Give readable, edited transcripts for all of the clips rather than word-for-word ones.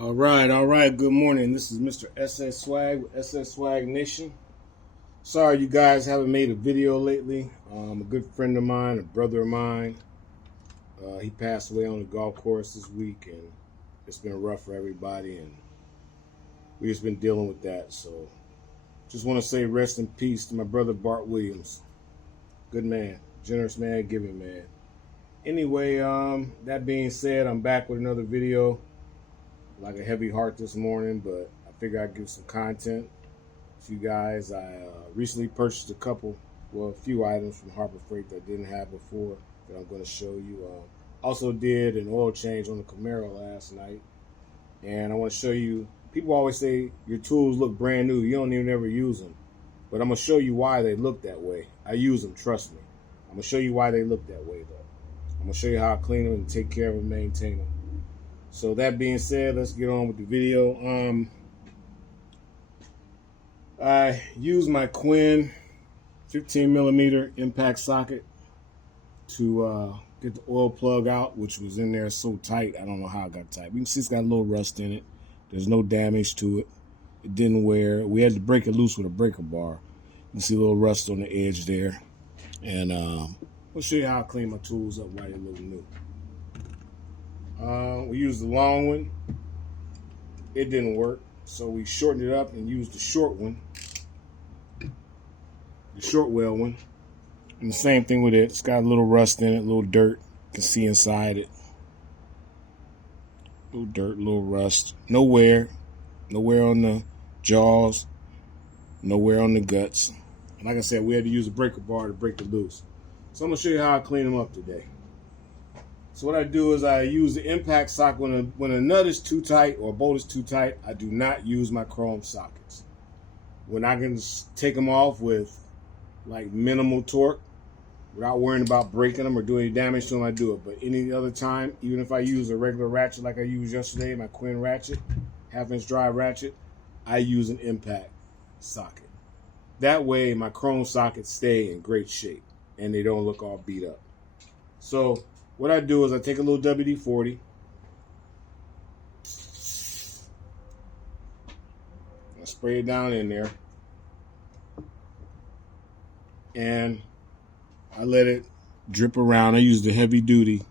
All right. Good morning. This is Mr. SS Swag with SS Swag Nation. Sorry you guys haven't made a video lately. A good friend of mine, a brother of mine, he passed away on the golf course this week, and it's been rough for everybody, and we just been dealing with that. So just want to say rest in peace to my brother Bart Williams. Good man, generous man, giving man. Anyway, that being said, I'm back with another video. Like a heavy heart this morning, but I figure I'd give some content to you guys. I recently purchased a few items from Harbor Freight that I didn't have before that I'm going to show you. Also did an oil change on the Camaro last night, and I want to show you. People always say your tools look brand new. You don't even ever use them, but I'm going to show you why they look that way. I use them, trust me. I'm going to show you why they look that way, though. I'm going to show you how I clean them and take care of them, maintain them. So that being said, let's get on with the video. I use my Quinn 15 millimeter impact socket to get the oil plug out, which was in there so tight. I don't know how it got tight. We can see it's got a little rust in it. There's no damage to it. It didn't wear. We had to break it loose with a breaker bar. You can see a little rust on the edge there. And I'll show you how I clean my tools up while they look new. We used the long one. It didn't work, so we shortened it up and used the short one, the short well one. And the same thing with it. It's got a little rust in it, a little dirt. You can see inside it. A little dirt, a little rust. Nowhere on the jaws, nowhere on the guts. And like I said, we had to use a breaker bar to break it loose. So I'm gonna show you how I clean them up today. So what I do is I use the impact socket. When a nut is too tight or a bolt is too tight, I do not use my chrome sockets. When I can take them off with like minimal torque without worrying about breaking them or doing any damage to them, I do it. But any other time, even if I use a regular ratchet like I used yesterday, my Quinn ratchet, 1/2-inch drive ratchet, I use an impact socket. That way my chrome sockets stay in great shape and they don't look all beat up. So what I do is I take a little WD-40. I spray it down in there. And I let it drip around. I use the heavy duty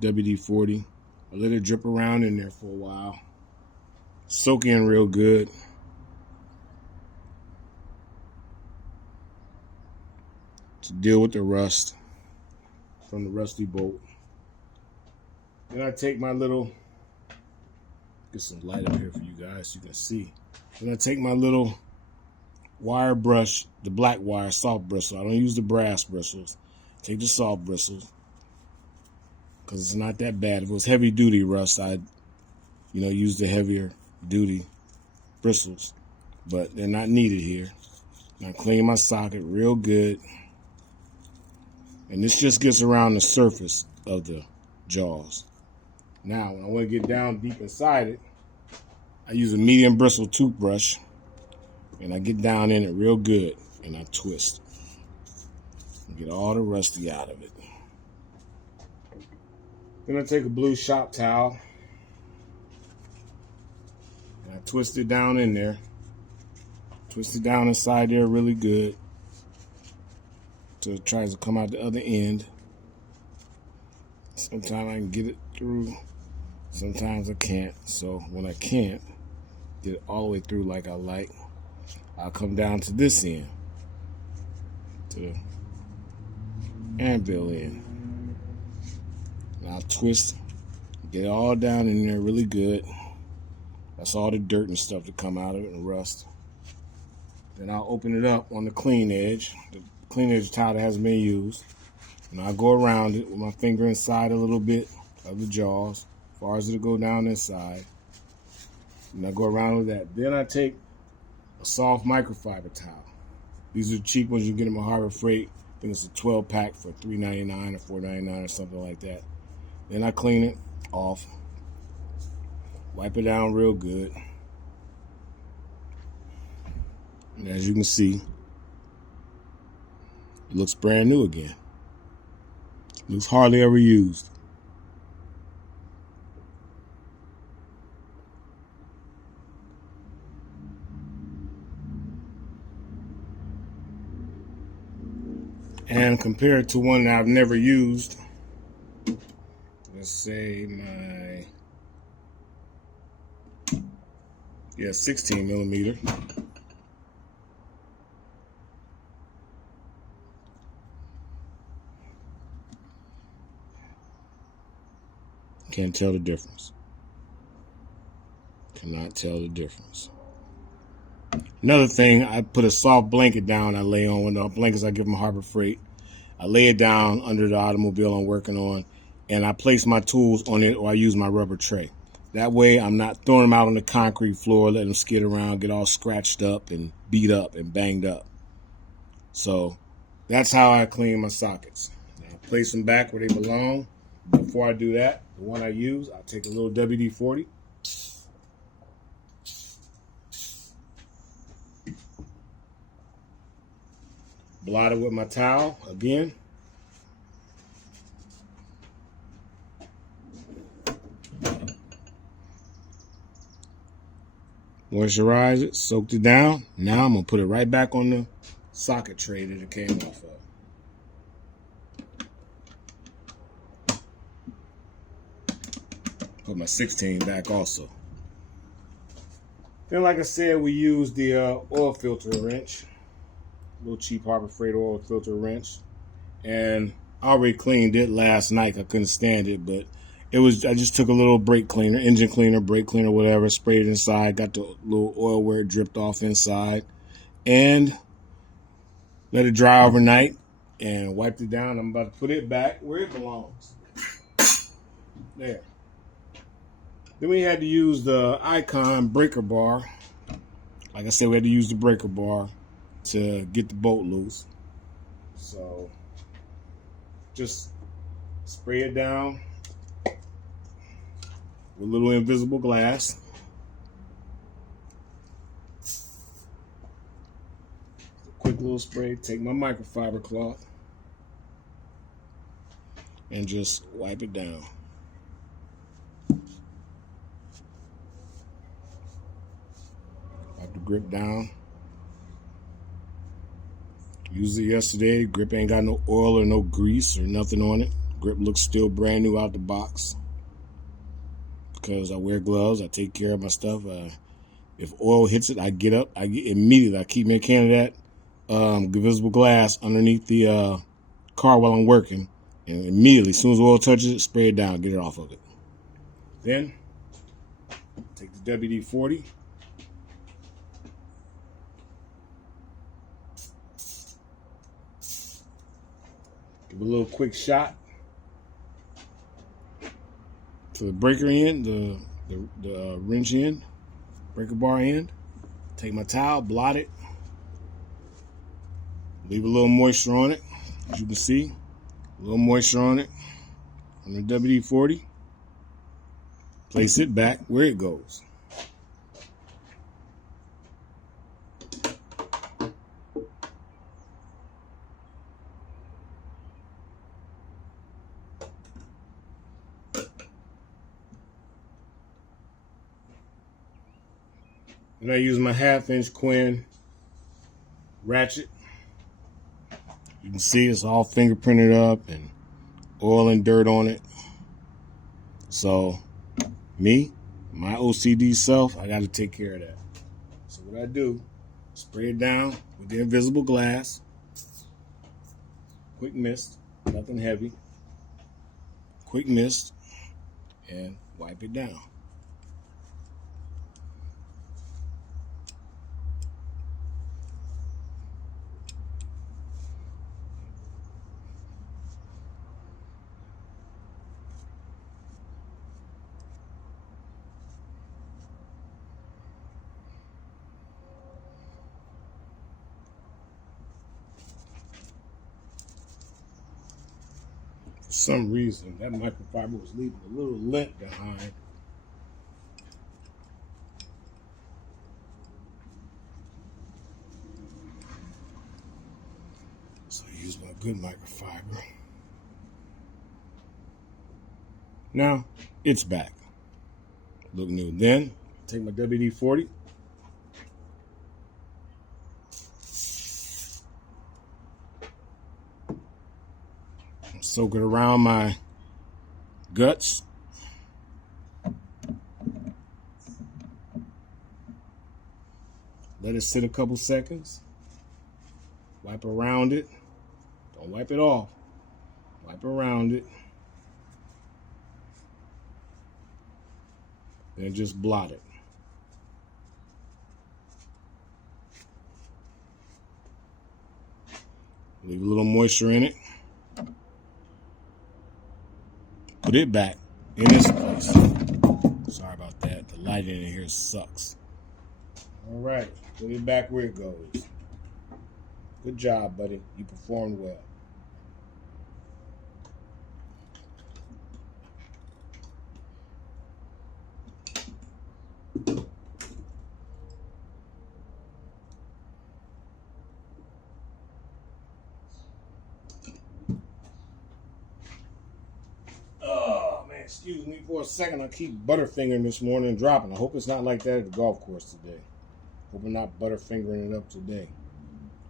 WD-40. I let it drip around in there for a while. Soak in real good. To deal with the rust from the rusty bolt. Then I take my little, get some light up here for you guys so you can see. Then I take my little wire brush, the black wire, soft bristle. I don't use the brass bristles. Take the soft bristles because it's not that bad. If it was heavy duty rust, I'd, use the heavier duty bristles, but they're not needed here. And I clean my socket real good. And this just gets around the surface of the jaws. Now, when I want to get down deep inside it, I use a medium bristle toothbrush, and I get down in it real good, and I twist. And get all the rusty out of it. Then I take a blue shop towel, and I twist it down in there. Twist it down inside there really good till it tries to come out the other end. Sometimes I can get it through, sometimes I can't. So when I can't get it all the way through like I like, I'll come down to this end, to the anvil end. And I'll twist, get it all down in there really good. That's all the dirt and stuff to come out of it and rust. Then I'll open it up on the clean edge, the clean edge towel that hasn't been used. And I'll go around it with my finger inside a little bit of the jaws, as far as it'll go down inside. And I go around with that. Then I take a soft microfiber towel. These are the cheap ones you get them at Harbor Freight. I think it's a 12-pack for $3.99 or $4.99 or something like that. Then I clean it off, wipe it down real good. And as you can see, it looks brand new again. It looks hardly ever used. And compared to one that I've never used, let's say my 16 millimeter. Can't tell the difference. Cannot tell the difference. Another thing, I put a soft blanket down I lay on. One of the blankets I give them Harbor Freight. I lay it down under the automobile I'm working on, and I place my tools on it, or I use my rubber tray. That way I'm not throwing them out on the concrete floor, letting them skid around, get all scratched up and beat up and banged up. So that's how I clean my sockets. I place them back where they belong. Before I do that, the one I use, I take a little WD-40. Blot it with my towel again. Moisturize it, soaked it down. Now I'm going to put it right back on the socket tray that it came off of. Put my 16 back also. Then, like I said, we use the oil filter wrench. A little cheap Harbor Freight oil filter wrench. And I already cleaned it last night. I couldn't stand it, but I just took a little brake cleaner, engine cleaner, brake cleaner, whatever, sprayed it inside, got the little oil where it dripped off inside, and let it dry overnight and wiped it down. I'm about to put it back where it belongs. There. Then we had to use the Icon breaker bar. Like I said, we had to use the breaker bar to get the bolt loose. So just spray it down with a little invisible glass. A quick little spray. Take my microfiber cloth and just wipe it down. Wipe the grip down. Used it yesterday. Grip ain't got no oil or no grease or nothing on it. Grip looks still brand new out the box. Because I wear gloves, I take care of my stuff. If oil hits it, I get up. I get immediately. I keep me a can of that visible glass underneath the car while I'm working, and immediately, as soon as oil touches it, spray it down, get it off of it. Then take the WD-40. Give a little quick shot to the breaker end, the wrench end, breaker bar end. Take my towel, blot it, leave a little moisture on it. As you can see, a little moisture on it on the WD-40. Place it back where it goes. And I use my 1/2-inch Quinn ratchet. You can see it's all fingerprinted up and oil and dirt on it. So me, my OCD self, I got to take care of that. So what I do, spray it down with the invisible glass. Quick mist, nothing heavy. Quick mist, and wipe it down. For some reason, that microfiber was leaving a little lint behind. So I use my good microfiber. Now, it's back. Look new. Then, take my WD-40. Soak it around my guts. Let it sit a couple seconds. Wipe around it. Don't wipe it off. Wipe around it. Then just blot it. Leave a little moisture in it. Put it back in its place. Sorry about that. The lighting in here sucks. All right. Put it back where it goes. Good job, buddy. You performed well. Oh, man, excuse me for a second. I keep butterfingering this morning and dropping. I hope it's not like that at the golf course today. Hope I'm not butterfingering it up today.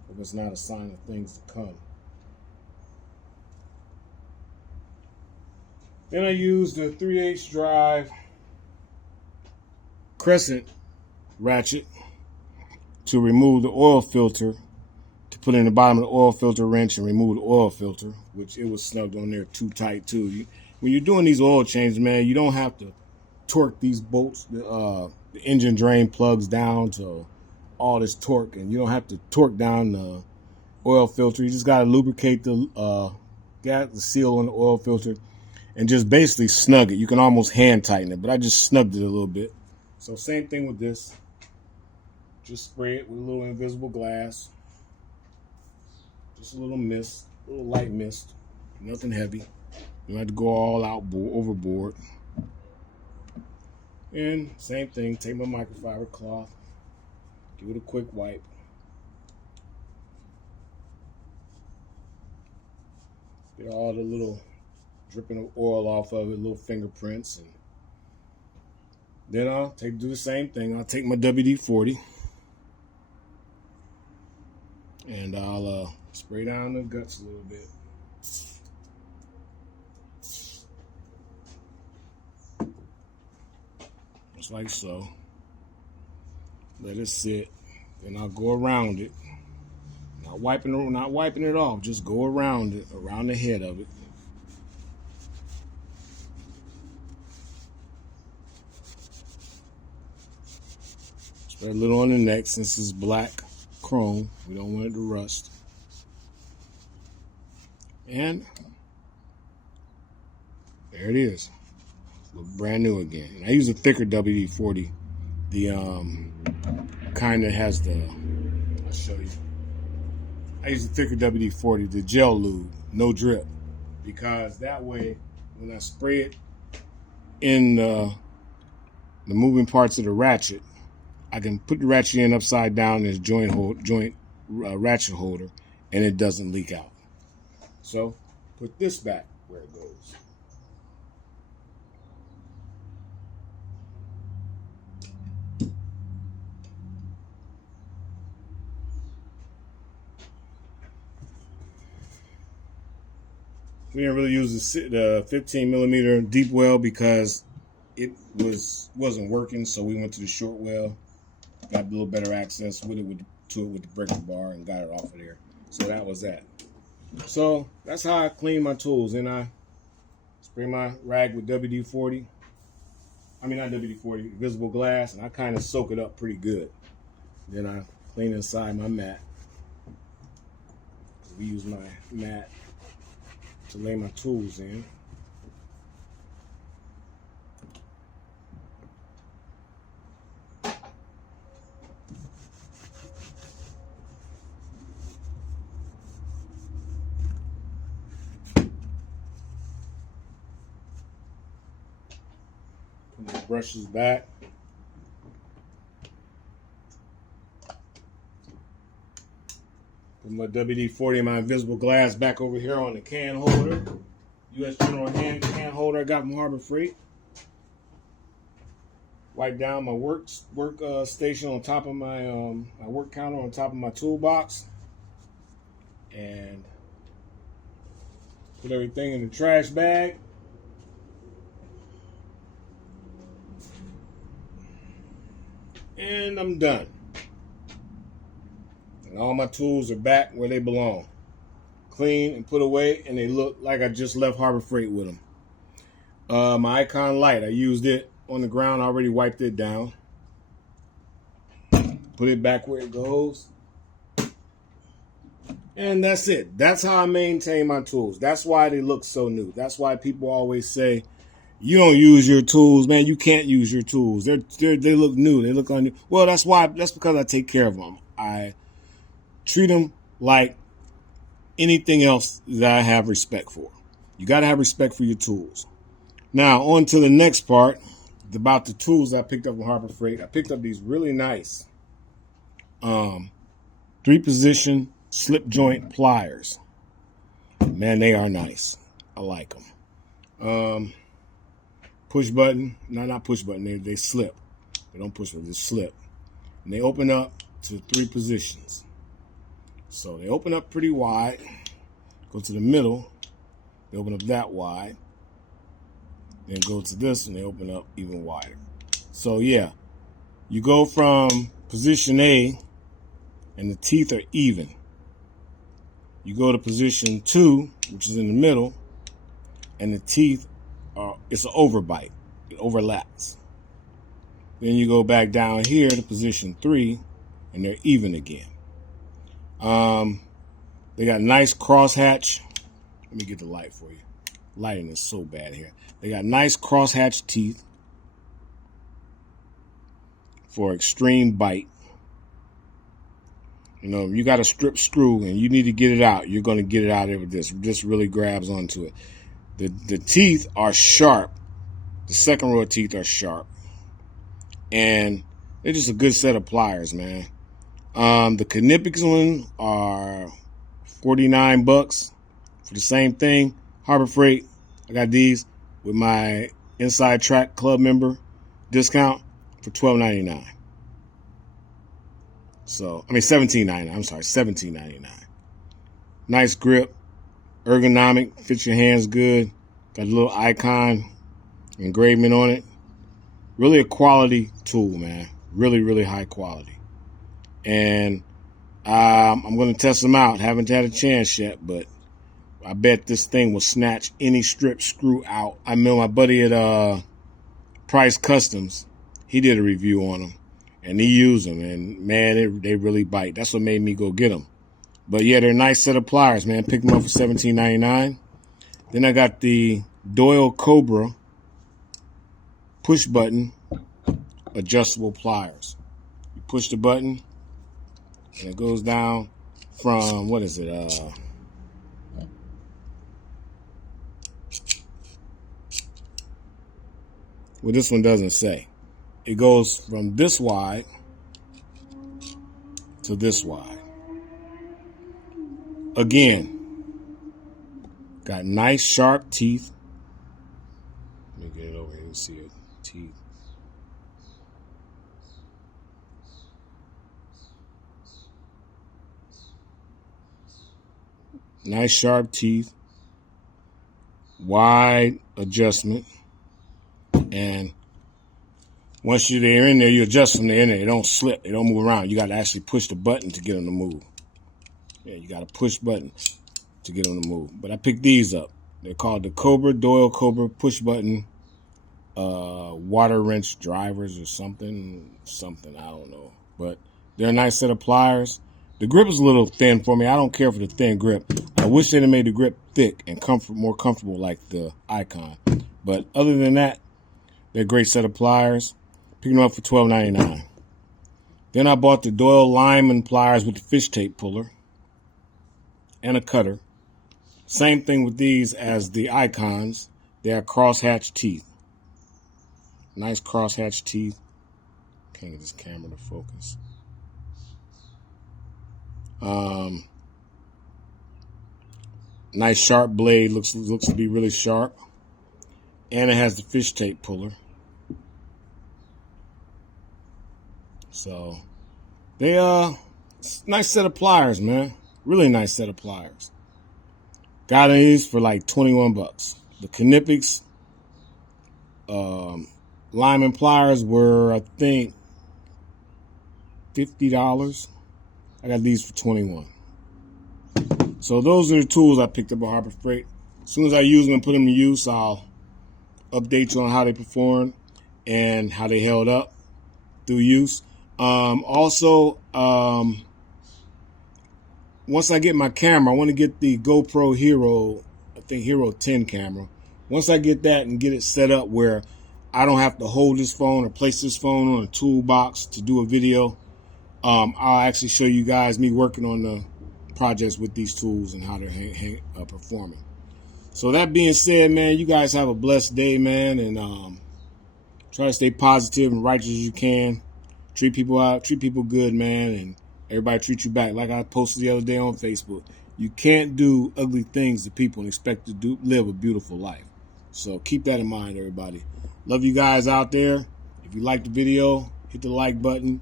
Hope it's not a sign of things to come. Then I used the 3/8 drive crescent ratchet to remove the oil filter, to put in the bottom of the oil filter wrench and remove the oil filter, which it was snugged on there too tight too. When you're doing these oil changes, man, you don't have to torque these bolts, the engine drain plugs down to all this torque, and you don't have to torque down the oil filter. You just got to lubricate the seal on the oil filter and just basically snug it. You can almost hand tighten it, but I just snugged it a little bit. So same thing with this. Just spray it with a little invisible glass. Just a little mist, a little light mist, nothing heavy. You don't have to go all out overboard. And same thing, take my microfiber cloth, give it a quick wipe. Get all the little dripping of oil off of it, little fingerprints. And then I'll do the same thing. I'll take my WD-40 and I'll spray down the guts a little bit. Just like so. Let it sit. Then I'll go around it. Not wiping it off. Just go around it, around the head of it. Spray a little on the neck since it's black chrome. We don't want it to rust. And there it is. Look brand new again. And I use a thicker WD-40. The kind that has the, I'll show you. I use a thicker WD-40, the gel lube, no drip. Because that way, when I spray it in the moving parts of the ratchet, I can put the ratchet in upside down in its joint ratchet holder, and it doesn't leak out. So, put this back where it goes. We didn't really use the 15 millimeter deep well because it wasn't working, so we went to the short well. Got a little better access with it with the breaker bar and got it off of there. So that was that. So that's how I clean my tools. And I spray my rag with WD-40. I mean, not WD-40, visible glass, and I kind of soak it up pretty good. Then I clean inside my mat. We use my mat to lay my tools in. Put my brushes back. Put my WD-40 and my invisible glass back over here on the can holder. U.S. General can holder I got from Harbor Freight. Wipe down my work station on top of my my work counter on top of my toolbox. And Put everything in the trash bag. And I'm done. And all my tools are back where they belong. Clean and put away, and they look like I just left Harbor Freight with them. My Icon light, I used it on the ground. I already wiped it down. Put it back where it goes. And that's it. That's how I maintain my tools. That's why they look so new. That's why people always say, you don't use your tools, man. You can't use your tools. They look new. They look new. Well, that's because I take care of them. I treat them like anything else that I have respect for. You got to have respect for your tools. Now, on to the next part about the tools I picked up from Harbor Freight. I picked up these really nice 3-position slip joint pliers. Man, they are nice. I like them. Push button. No, not push button. They slip. They don't push, they slip. And they open up to 3 positions. So they open up pretty wide. Go to the middle. They open up that wide. Then go to this and they open up even wider. So yeah, you go from position A and the teeth are even. You go to position 2, which is in the middle, and the teeth it's an overbite. It overlaps. Then you go back down here to position 3, and they're even again. They got nice crosshatch. Let me get the light for you. Lighting is so bad here. They got nice crosshatch teeth for extreme bite. You know, you got a strip screw and you need to get it out. You're going to get it out of this. This really grabs onto it. The teeth are sharp. The second row of teeth are sharp. And they're just a good set of pliers, man. The Knipex one are $49 for the same thing. Harbor Freight, I got these with my Inside Track Club member discount for $12.99. So, I mean $17.99. I'm sorry, $17.99. Nice grip, ergonomic, fits your hands good. Got a little icon engraving on it. Really a quality tool, man. Really, really high quality. And I'm going to test them out. Haven't had a chance yet, but I bet this thing will snatch any strip screw out. I know my buddy at Price Customs, he did a review on them, and he used them, and man, they really bite. That's what made me go get them. But yeah, they're a nice set of pliers, man. Picked them up for $17.99. Then I got the Doyle Cobra push button adjustable pliers. You push the button, and it goes down from, what is it, well, this one doesn't say. It goes from this wide to this wide. Again, got nice sharp teeth. Let me get it over here and see it. Teeth. Nice sharp teeth. Wide adjustment. And once they're in there, you adjust them, they're in there. They don't slip. They don't move around. You got to actually push the button to get them to move. Yeah, you got to push buttons to get them to move. But I picked these up. They're called the Doyle Cobra push button water wrench drivers or something. I don't know. But they're a nice set of pliers. The grip is a little thin for me. I don't care for the thin grip. I wish they'd have made the grip thick and more comfortable like the Icon. But other than that, they're a great set of pliers. Picking them up for $12.99. Then I bought the Doyle Lineman pliers with the fish tape puller and a cutter. Same thing with these as the Icons. They are crosshatch teeth. Nice crosshatch teeth. Can't get this camera to focus. Nice sharp blade. Looks to be really sharp. And it has the fish tape puller. So they nice set of pliers, man. Really nice set of pliers. Got these for like 21 bucks. The Knipex Lyman pliers were, I think, $50. I got these for 21. So those are the tools I picked up at Harbor Freight. As soon as I use them and put them to use, I'll update you on how they performed and how they held up through use. Also, once I get my camera, I want to get the GoPro Hero, I think Hero 10 camera. Once I get that and get it set up where I don't have to hold this phone or place this phone on a toolbox to do a video, I'll actually show you guys me working on the projects with these tools and how they're performing. So that being said, man, you guys have a blessed day, man, and try to stay positive and righteous as you can. Treat people good, man, and everybody treat you back. Like I posted the other day on Facebook, you can't do ugly things to people and expect to live a beautiful life. So keep that in mind, everybody. Love you guys out there. If you liked the video, hit the like button.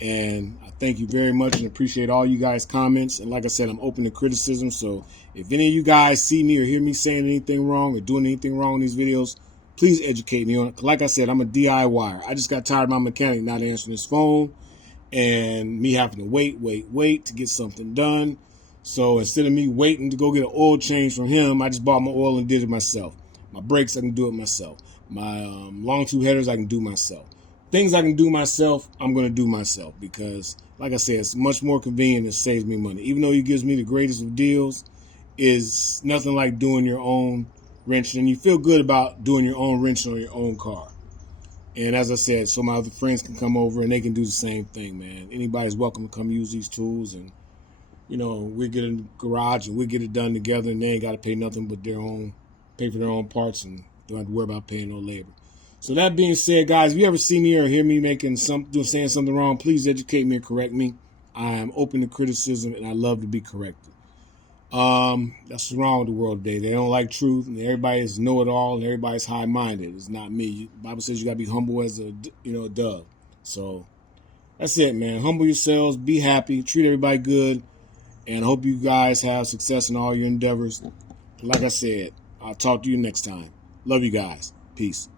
And I thank you very much and appreciate all you guys' comments. And like I said, I'm open to criticism. So if any of you guys see me or hear me saying anything wrong or doing anything wrong in these videos, please educate me on it. Like I said, I'm a DIYer. I just got tired of my mechanic not answering his phone and me having to wait to get something done. So instead of me waiting to go get an oil change from him, I just bought my oil and did it myself. My brakes, I can do it myself. My long tube headers, I can do myself. Things I can do myself, I'm going to do myself because, like I said, it's much more convenient and saves me money. Even though he gives me the greatest of deals, is nothing like doing your own wrenching. And you feel good about doing your own wrenching on your own car. And as I said, so my other friends can come over and they can do the same thing, man. Anybody's welcome to come use these tools. And, you know, we get in the garage and we get it done together and they ain't got to pay nothing but pay for their own parts and don't have to worry about paying no labor. So that being said, guys, if you ever see me or hear me saying something wrong, please educate me and correct me. I am open to criticism and I love to be corrected. That's what's wrong with the world today. They don't like truth and everybody is know-it-all and everybody's high-minded. It's not me. The Bible says you got to be humble as a dove. So that's it, man. Humble yourselves, be happy, treat everybody good, and I hope you guys have success in all your endeavors. Like I said, I'll talk to you next time. Love you guys. Peace.